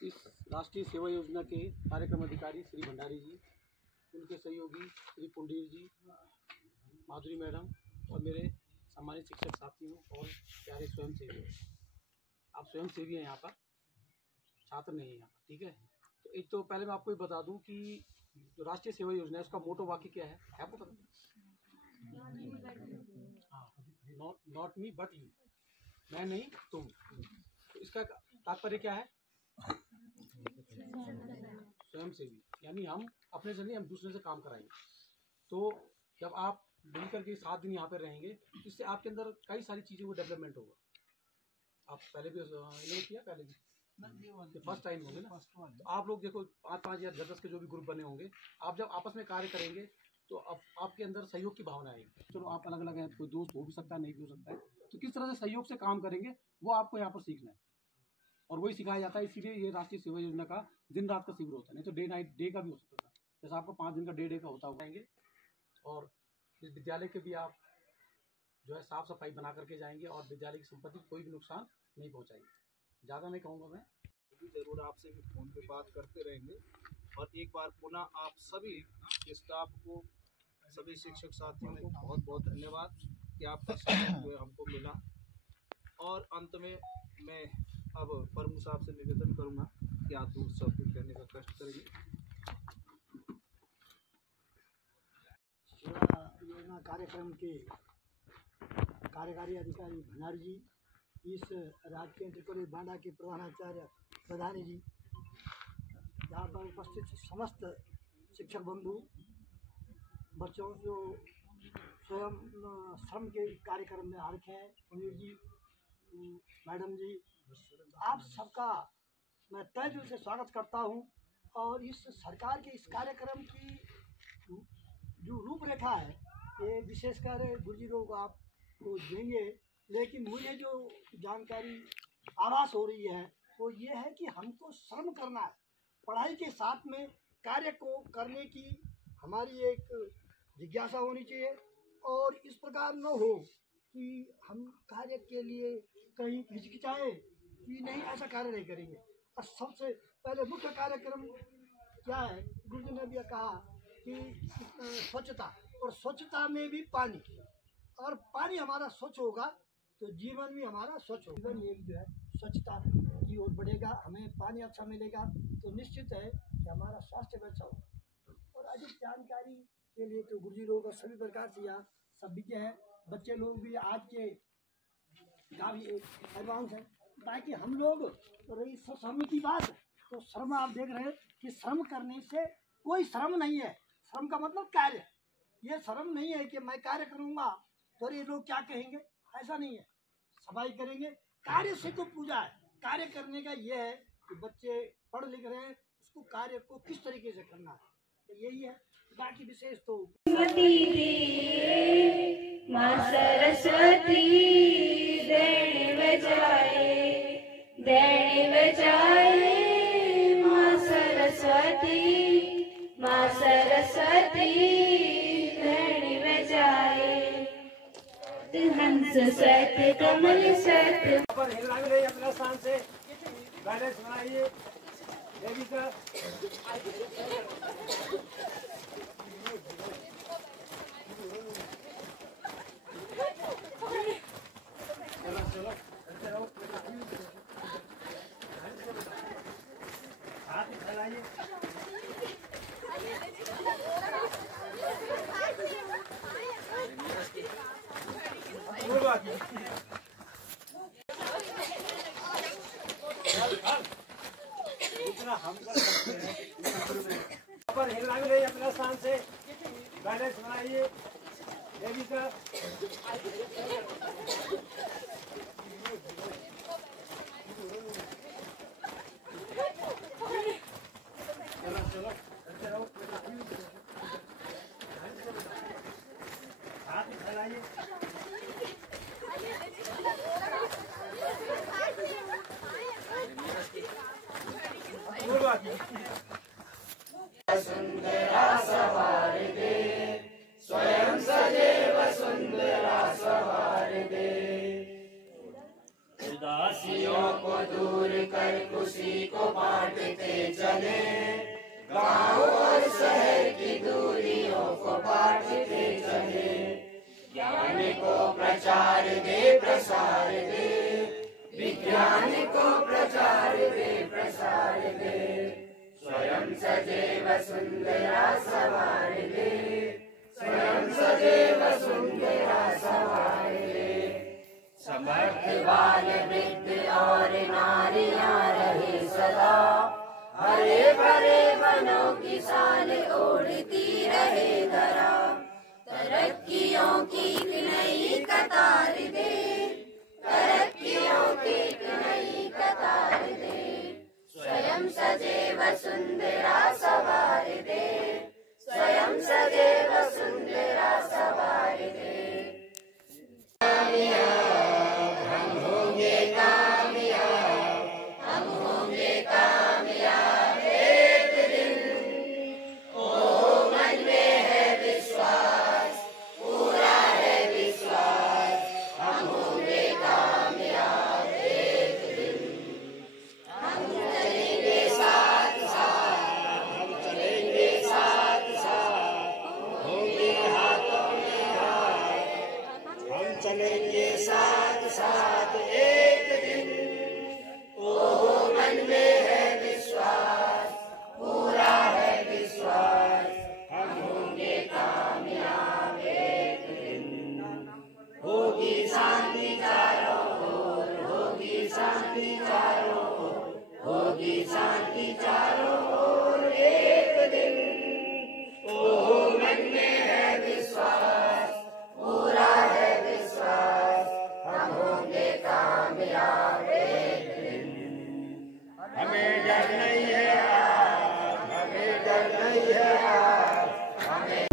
इस राष्ट्रीय सेवा योजना के कार्यक्रम अधिकारी श्री भंडारी जी, उनके सहयोगी श्री पुंडीर जी, माधुरी मैडम और मेरे सम्मानित शिक्षक साथियों और प्यारे स्वयंसेवी। आप स्वयंसेवी हैं यहाँ पर, छात्र नहीं है यहाँ पर, ठीक है। तो एक तो पहले मैं आपको ये बता दूं कि जो राष्ट्रीय सेवा योजना है उसका मोटो वाक्य क्या है आपको पता? हाँ, नॉट मी बट यू, मैं नहीं तुम। तो इसका तात्पर्य क्या है? स्वयंसेवी, यानी हम अपने से नहीं, हम दूसरे से काम कराएंगे। तो जब आप मिलकर के 7 दिन यहाँ पे रहेंगे तो इससे आपके अंदर कई सारी चीज़ों को डेवलपमेंट होगा। आप पहले भी नहीं किया, पहले भी फर्स्ट टाइम होंगे ना। तो आप लोग देखो 5-5 या 10 के जो भी ग्रुप बने होंगे, आप जब आपस में कार्य करेंगे तो अब आपके अंदर सहयोग की भावना आएगी। चलो आप अलग अलग हैं, कोई दोस्त हो भी सकता है, नहीं भी हो सकता है, तो किस तरह से सहयोग से काम करेंगे वो आपको यहाँ पर सीखना है और वही सिखाया जाता है। इसीलिए ये राष्ट्रीय सेवा योजना का दिन रात का शिविर होता है, नहीं तो डे नाइट डे का भी हो सकता था। जैसे आपको 5 दिन का डे का होता होंगे। और इस विद्यालय के भी आप जो है साफ सफाई बना करके जाएंगे और विद्यालय की संपत्ति को कोई भी नुकसान नहीं पहुँचाएंगे। ज़्यादा नहीं कहूँगा मैं, जरूर आपसे भी फोन पे बात करते रहेंगे। और एक बार पुनः आप सभी स्टाफ को, सभी शिक्षक साथियों को बहुत बहुत धन्यवाद कि आपका सहयोग जो है हमको मिला। और अंत में मैं अब प्रमुख साहब से निवेदन करूंगा कि आप दूर सब कहने का कष्ट करेंगे। योजना कार्यक्रम के कार्यकारी अधिकारी भंडारी जी, इस राजकीय इंटर कॉलेज बांडा के प्रधानाचार्य प्रधानी जी, यहाँ पर उपस्थित समस्त शिक्षक बंधु, बच्चों जो स्वयं श्रम के कार्यक्रम में आ रखे हैं, पुनीर जी, मैडम जी, आप सबका मैं तहे दिल से स्वागत करता हूँ। और इस सरकार के इस कार्यक्रम की जो रूपरेखा है ये विशेषकर गुरुजी लोग आपको देंगे, लेकिन मुझे जो जानकारी आभास हो रही है वो ये है कि हमको श्रम करना है, पढ़ाई के साथ में कार्य को करने की हमारी एक जिज्ञासा होनी चाहिए। और इस प्रकार न हो कि हम कार्य के लिए कहीं हिचकिचाए कि नहीं ऐसा कार्य नहीं करेंगे। और सबसे पहले मुख्य कार्यक्रम क्या है, गुरुजी ने भी कहा कि स्वच्छता, और स्वच्छता में भी पानी, और पानी हमारा स्वच्छ होगा तो जीवन भी हमारा स्वच्छ होगा। जीवन ये जो है स्वच्छता की ओर बढ़ेगा, हमें पानी अच्छा मिलेगा तो निश्चित है कि हमारा स्वास्थ्य भी अच्छा होगा। और अधिक जानकारी के लिए तो गुरुजी लोग और सभी प्रकार से यहाँ सब विज्ञ हैं, बच्चे लोग भी आज के काफ़ी एडवांस हैं। बाकी हम लोग रही श्रम की बात, तो श्रम आप देख रहे हैं कि श्रम करने से कोई श्रम नहीं है। श्रम का मतलब कार्य, ये श्रम नहीं है कि मैं कार्य करूँगा तो ये लोग क्या कहेंगे, ऐसा नहीं है। सफाई करेंगे, कार्य से तो पूजा है। कार्य करने का ये है कि बच्चे पढ़ लिख रहे हैं, उसको कार्य को किस तरीके से करना है, तो यही है। बाकी विशेष तो माँ सरस्वती देने बजाए माँ सरस्वती, माँ सरस्वती देने बजाए। हंस सत कमल सत पर हिलना भी नहीं अपने स्थान से, बैलेंस बनाइए देवी का। चलो चलते रहो, हाथ फैलाइए। जितना हम कर सकते हैं पर हिलना भी नहीं अपने स्थान से, बैलेंस बनाइए देवी का। चलो चलते रहो, हाथ फैलाइए। वसुंधरा सवार दे, स्वयं सजे वसुंधरा सवार दे। उदासियों को दूर कर उसी को बांटते चले, गांव और शहर की दूरियों को बांटते चले। ज्ञान को प्रचार दे प्रसार दे, विज्ञान को प्रचार दे प्रसार दे। स्वयं सजैव सुंदरा सवार दे, स्वयं सजैव सुंदरा सवार दे। समर्थ बाल वृद्ध और नारियां रहे सदा, हरे भरे वनों की साल ओढ़ती रहे धरा। तरक्कियों की एक नई कतार दे, तरक्कियों की एक नई कतार दे। स्वयं सजैव सुंदरा सवार दे, स्वयं सजैव सुंदरा सवार दे। हम होंगे कामयाब, हम होंगे कामयाब एक दिन। ओ मन में है विश्वास, पूरा है विश्वास, हम होंगे कामयाब एक दिन। हम चलेंगे साथ साथ, हम चलेंगे साथ साथ, होंगे हाथों में हाथ, हम चलेंगे साथ साथ एक दिन। ओ मन में है विश्वास, पूरा है विश्वास, हम होंगे कामयाब एक दिन। होगी शांति चारों ओर, होगी शांति चारों ओर, होगी शांति चारों ओर एक दिन। ओ मन में है विश्वास, पूरा है विश्वास, हम होंगे कामयाब एक दिन। हमें डर नहीं है आज, हमें डर नहीं है आज, हमें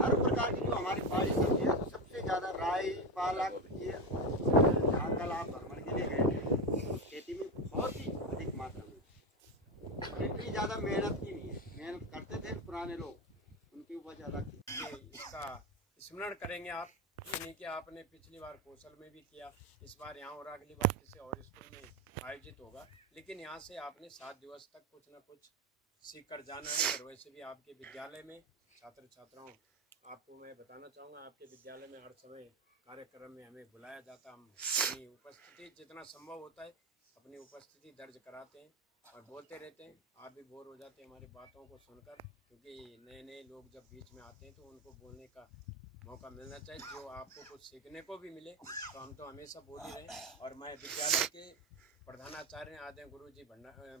हर प्रकार की जो हमारी पहाड़ी सब्जी है, तो सबसे ज्यादा राई पालक ये जहाँ कल आप भ्रमण के लिए गए थे, खेती में बहुत ही अधिक मात्रा में, और इतनी ज्यादा मेहनत की नहीं है। मेहनत करते थे पुराने लोग, उनकी उपज अलग थी। इसका स्मरण करेंगे आप, यानी कि आपने पिछली बार कौशल में भी किया, इस बार यहाँ और अगली बार किसी और स्कूल में आयोजित होगा। लेकिन यहाँ से आपने 7 दिवस तक कुछ न कुछ सीख कर जाना है। और वैसे भी आपके विद्यालय में छात्र छात्राओं, आपको मैं बताना चाहूँगा, आपके विद्यालय में हर समय कार्यक्रम में हमें बुलाया जाता। हम अपनी उपस्थिति जितना संभव होता है अपनी उपस्थिति दर्ज कराते हैं और बोलते रहते हैं। आप भी बोर हो जाते हैं हमारी बातों को सुनकर, क्योंकि नए नए लोग जब बीच में आते हैं तो उनको बोलने का मौका मिलना चाहिए, जो आपको कुछ सीखने को भी मिले। तो हम तो हमेशा बोल ही रहे। और मैं विद्यालय के प्रधानाचार्य आदरणीय गुरु जी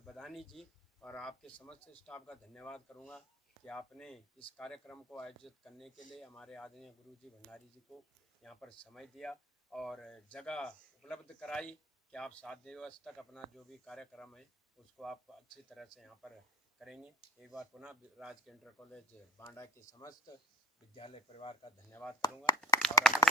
बदानी जी और आपके समस्त स्टाफ का धन्यवाद करूंगा कि आपने इस कार्यक्रम को आयोजित करने के लिए हमारे आदरणीय गुरु जी भंडारी जी को यहाँ पर समय दिया और जगह उपलब्ध कराई कि आप 7 दिवस तक अपना जो भी कार्यक्रम है उसको आप अच्छी तरह से यहाँ पर करेंगे। एक बार पुनः राजकीय इंटर कॉलेज बांडा के समस्त विद्यालय परिवार का धन्यवाद करूँगा। और अपने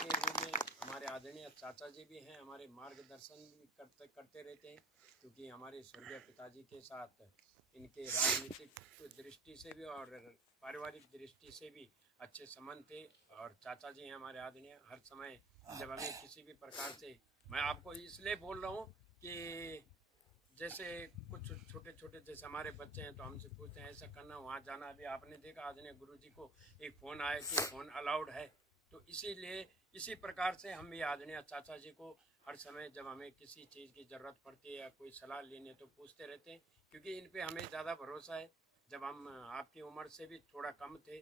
के रूप में हमारे आदरणीय चाचा जी भी हैं, हमारे मार्गदर्शन करते रहते हैं, क्योंकि हमारे स्वर्गीय पिताजी के साथ इनके राजनीतिक दृष्टि से भी और पारिवारिक दृष्टि से भी अच्छे संबंध थे। और चाचा जी हैं हमारे आदरणीय, हर समय जब हमें किसी भी प्रकार से, मैं आपको इसलिए बोल रहा हूँ कि जैसे कुछ छोटे छोटे जैसे हमारे बच्चे हैं तो हमसे पूछते हैं ऐसा करना वहाँ जाना। अभी आपने देखा आदरणीय गुरुजी को एक फ़ोन आया कि फ़ोन अलाउड है, तो इसीलिए इसी प्रकार से हम भी आदरणीय चाचा जी को हर समय जब हमें किसी चीज़ की ज़रूरत पड़ती है या कोई सलाह लेने तो पूछते रहते हैं, क्योंकि इन पे हमें ज़्यादा भरोसा है। जब हम आपकी उम्र से भी थोड़ा कम थे,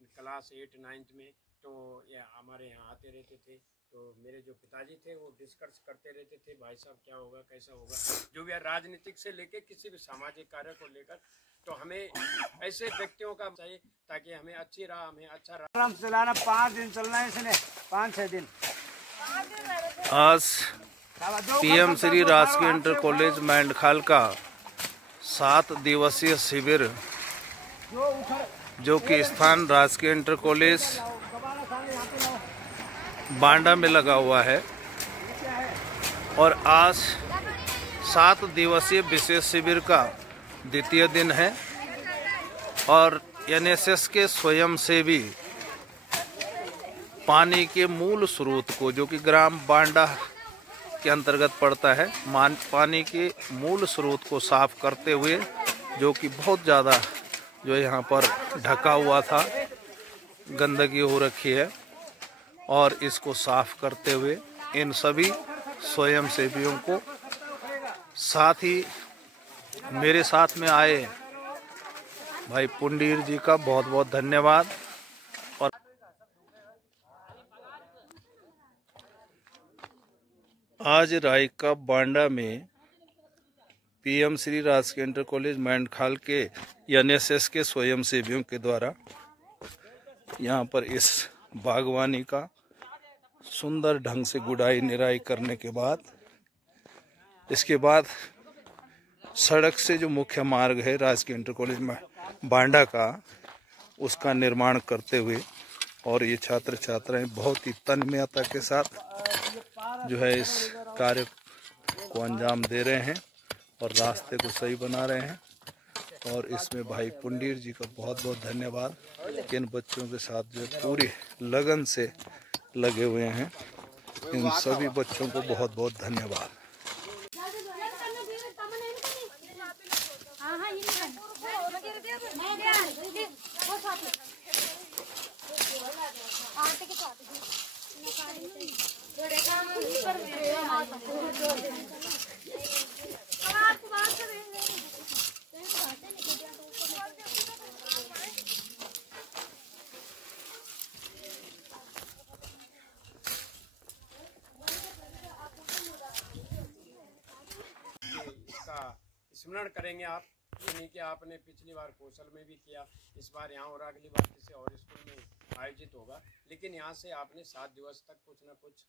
क्लास 8 9 में, तो ये हमारे यहाँ आते रहते थे। तो मेरे जो पिताजी थे वो डिस्कस करते रहते थे, भाई साहब क्या होगा कैसा होगा, जो भी राजनीतिक से लेके किसी भी सामाजिक कार्य को लेकर। तो हमें ऐसे व्यक्तियों का चाहिए ताकि हमें अच्छी राह, हमें अच्छा राह चलाना। 5 दिन चलना है इसने, 5-6 दिन। आज पीएम श्री राजकीय इंटर कॉलेज मेंढखाल का 7 दिवसीय शिविर जो कि स्थान राजकीय इंटर कॉलेज बांडा में लगा हुआ है, और आज 7 दिवसीय विशेष शिविर का द्वितीय दिन है। और एनएसएस के स्वयंसेवी पानी के मूल स्रोत को, जो कि ग्राम बांडा के अंतर्गत पड़ता है, पानी के मूल स्रोत को साफ करते हुए, जो कि बहुत ज़्यादा जो यहाँ पर ढका हुआ था, गंदगी हो रखी है, और इसको साफ करते हुए इन सभी स्वयंसेवियों को, साथ ही मेरे साथ में आए भाई पुंडीर जी का बहुत बहुत धन्यवाद। और आज रायका बांडा में पीएम श्री राजकीय इंटर कॉलेज मैंडखाल के एनएसएस के स्वयंसेवियों के द्वारा यहाँ पर इस बागवानी का सुंदर ढंग से गुड़ाई निराई करने के बाद, इसके बाद सड़क से जो मुख्य मार्ग है राजकीय इंटर कॉलेज में बांडा का, उसका निर्माण करते हुए, और ये छात्र छात्राएं बहुत ही तन्मयता के साथ जो है इस कार्य को अंजाम दे रहे हैं और रास्ते को सही बना रहे हैं। और इसमें भाई पुंडीर जी का बहुत बहुत धन्यवाद, इन बच्चों के साथ जो पूरी लगन से लगे हुए हैं, इन सभी बच्चों को बहुत बहुत धन्यवाद। स्मरण करेंगे आप, यानी कि आपने पिछली बार कौशल में भी किया, इस बार यहाँ और अगली बार किसी और स्कूल में आयोजित होगा। लेकिन यहाँ से आपने 7 दिवस तक कुछ न कुछ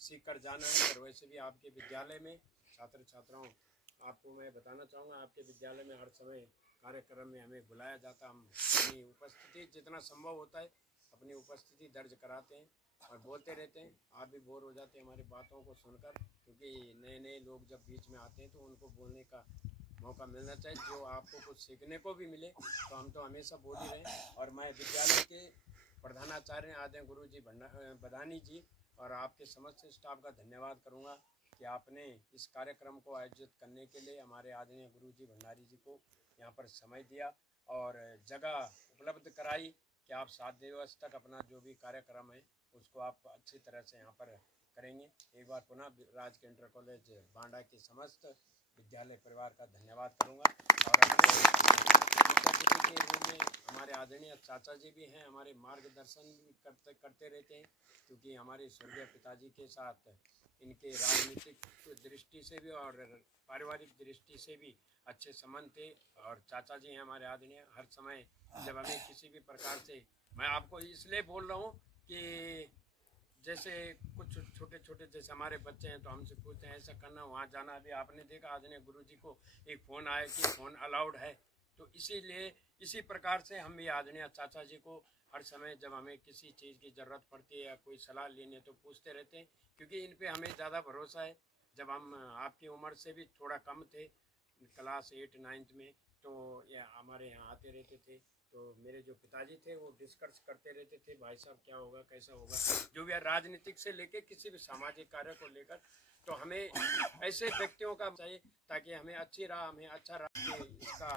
सीख कर जाना है। और वैसे भी आपके विद्यालय में छात्र छात्राओं, आपको मैं बताना चाहूँगा, आपके विद्यालय में हर समय कार्यक्रम में हमें बुलाया जाता। हम अपनी उपस्थिति जितना संभव होता है अपनी उपस्थिति दर्ज कराते हैं और बोलते रहते हैं। आप भी बोर हो जाते हैं हमारी बातों को सुनकर, क्योंकि नए नए लोग जब बीच में आते हैं तो उनको बोलने का मौका मिलना चाहिए, जो आपको कुछ सीखने को भी मिले। तो हम तो हमेशा बोल ही रहे। और मैं विद्यालय के प्रधानाचार्य आदरणीय गुरु जी बदानी जी और आपके समस्त स्टाफ का धन्यवाद करूंगा कि आपने इस कार्यक्रम को आयोजित करने के लिए हमारे आदरणीय गुरु जी भंडारी जी को यहाँ पर समय दिया और जगह उपलब्ध कराई कि आप 7 दिवस तक अपना जो भी कार्यक्रम है उसको आप अच्छी तरह से यहाँ पर करेंगे। एक बार पुनः राजकीय इंटर कॉलेज बांडा के समस्त विद्यालय परिवार का धन्यवाद करूंगा। और अपने के रूप में हमारे आदरणीय चाचा जी भी हैं, हमारे मार्गदर्शन करते रहते हैं, क्योंकि हमारे स्वर्गीय पिताजी के साथ इनके राजनीतिक दृष्टि से भी और पारिवारिक दृष्टि से भी अच्छे संबंध थे। और चाचा जी हैं हमारे आदरणीय, हर समय जब हमें किसी भी प्रकार से, मैं आपको इसलिए बोल रहा हूँ कि जैसे कुछ छोटे छोटे जैसे हमारे बच्चे हैं तो हमसे पूछते हैं ऐसा करना वहाँ जाना। अभी आपने देखा आदरणीय गुरु जी को एक फ़ोन आया कि फ़ोन अलाउड है, तो इसीलिए इसी प्रकार से हम भी आदरणीय चाचा जी को हर समय जब हमें किसी चीज़ की ज़रूरत पड़ती है या कोई सलाह लेने तो पूछते रहते हैं, क्योंकि इन पे हमें ज़्यादा भरोसा है। जब हम आपकी उम्र से भी थोड़ा कम थे, क्लास 8-9 में, तो ये हमारे यहाँ आते रहते थे। तो मेरे जो पिताजी थे वो डिस्कस करते रहते थे, भाई साहब क्या होगा कैसा होगा, जो भी राजनीतिक से लेके किसी भी सामाजिक कार्य को लेकर। तो हमें ऐसे व्यक्तियों का चाहिए ताकि हमें अच्छी राह, हमें अच्छा राह, इसका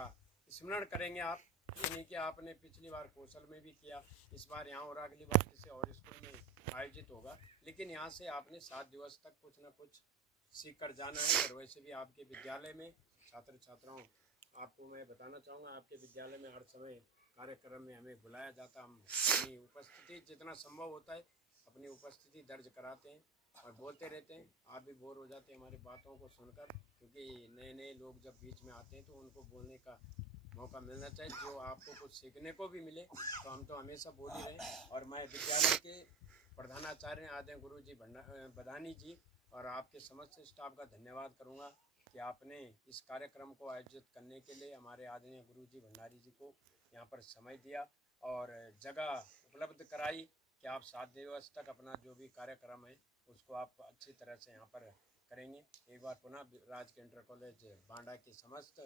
स्मरण करेंगे आप, यानी कि आपने पिछली बार कौशल में भी किया, इस बार यहाँ और अगली बार किसी और स्कूल में आयोजित होगा। लेकिन यहाँ से आपने 7 दिवस तक कुछ न कुछ सीख कर जाना है। और वैसे भी आपके विद्यालय में छात्र छात्राओं, आपको मैं बताना चाहूँगा, आपके विद्यालय में हर समय कार्यक्रम में हमें बुलाया जाता। हम अपनी उपस्थिति जितना संभव होता है अपनी उपस्थिति दर्ज कराते हैं और बोलते रहते हैं। आप भी बोर हो जाते हैं हमारी बातों को सुनकर, क्योंकि नए नए लोग जब बीच में आते हैं तो उनको बोलने का मौका मिलना चाहिए, जो आपको कुछ सीखने को भी मिले। तो हम तो हमेशा बोल ही रहे। और मैं विद्यालय के प्रधानाचार्य आदरणीय गुरु जी बदानी जी और आपके समस्त स्टाफ का धन्यवाद करूँगा कि आपने इस कार्यक्रम को आयोजित करने के लिए हमारे आदरणीय गुरु जी भंडारी जी को यहाँ पर समय दिया और जगह उपलब्ध कराई कि आप 7 दिवस तक अपना जो भी कार्यक्रम है उसको आप अच्छी तरह से यहाँ पर करेंगे। एक बार पुनः राजकीय इंटर कॉलेज बांडा के समस्त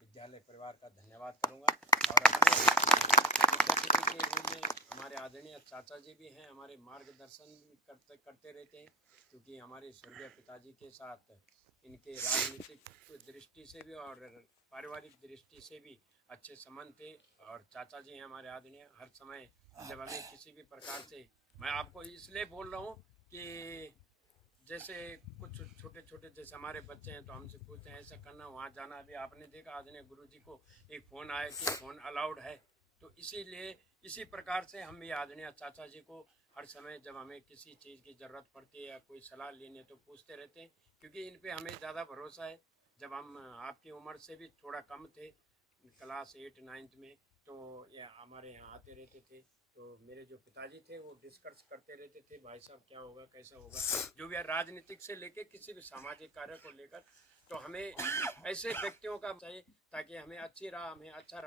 विद्यालय परिवार का धन्यवाद करूँगा। और अपने के रूप में हमारे आदरणीय चाचा जी भी हैं, हमारे मार्गदर्शन करते रहते हैं, क्योंकि हमारे स्वर्गीय पिताजी के साथ इनके राजनीतिक दृष्टि से भी और पारिवारिक दृष्टि से भी अच्छे संबंध थे। और चाचा जी हैं हमारे आदरणीय, हर समय जब हमें किसी भी प्रकार से, मैं आपको इसलिए बोल रहा हूँ कि जैसे कुछ छोटे छोटे जैसे हमारे बच्चे हैं तो हमसे पूछते हैं ऐसा करना वहाँ जाना। अभी आपने देखा आदरणीय गुरुजी को एक फ़ोन आया कि फ़ोन अलाउड है, तो इसीलिए इसी प्रकार से हम भी आदरणीय चाचा जी को हर समय जब हमें किसी चीज़ की ज़रूरत पड़ती है या कोई सलाह लेनी तो पूछते रहते हैं, क्योंकि इन पे हमें ज़्यादा भरोसा है। जब हम आपकी उम्र से भी थोड़ा कम थे, क्लास 8-9 में, तो ये हमारे यहाँ आते रहते थे। तो मेरे जो पिताजी थे वो डिस्कस करते रहते थे, भाई साहब क्या होगा कैसा होगा, जो भी राजनीतिक से लेके किसी भी सामाजिक कार्य को लेकर। तो हमें ऐसे व्यक्तियों का चाहिए ताकि हमें अच्छी राह, हमें अच्छा